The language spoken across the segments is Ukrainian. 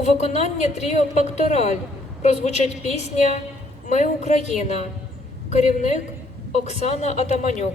у виконанні Тріо Пактораль прозвучить пісня Ми Україна, керівник Оксана Атаманюк.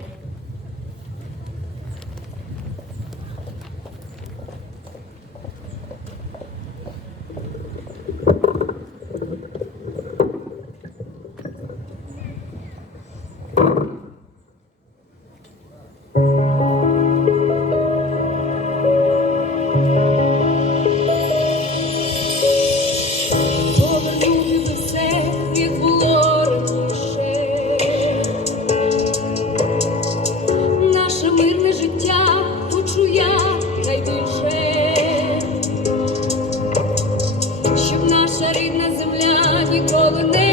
щоб наша рідна земля ніколи не.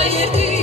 i Yeah.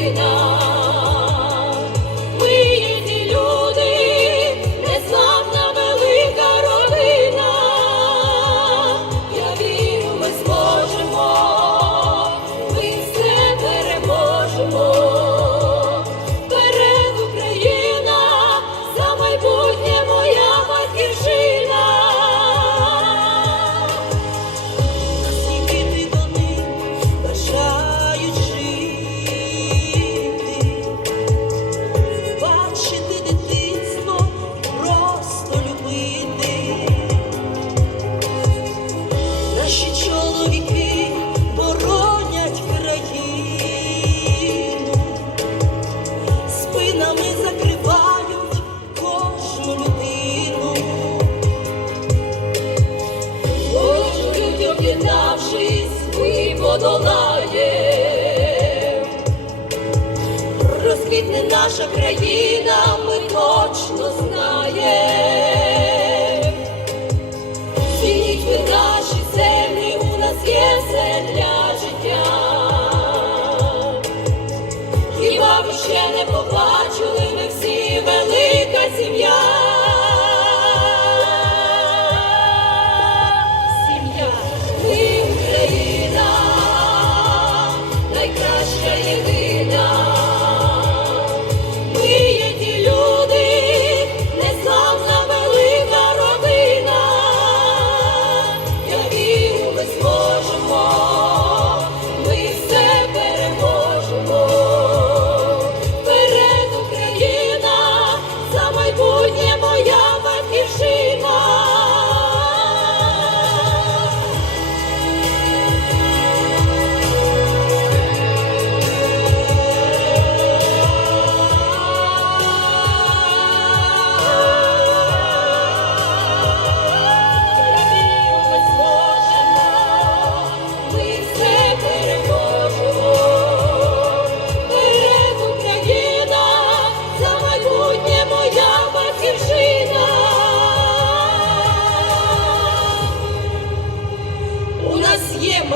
світ не наша країна, ми точно знаємо.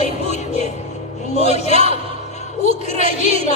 майбутнє, моя Україна.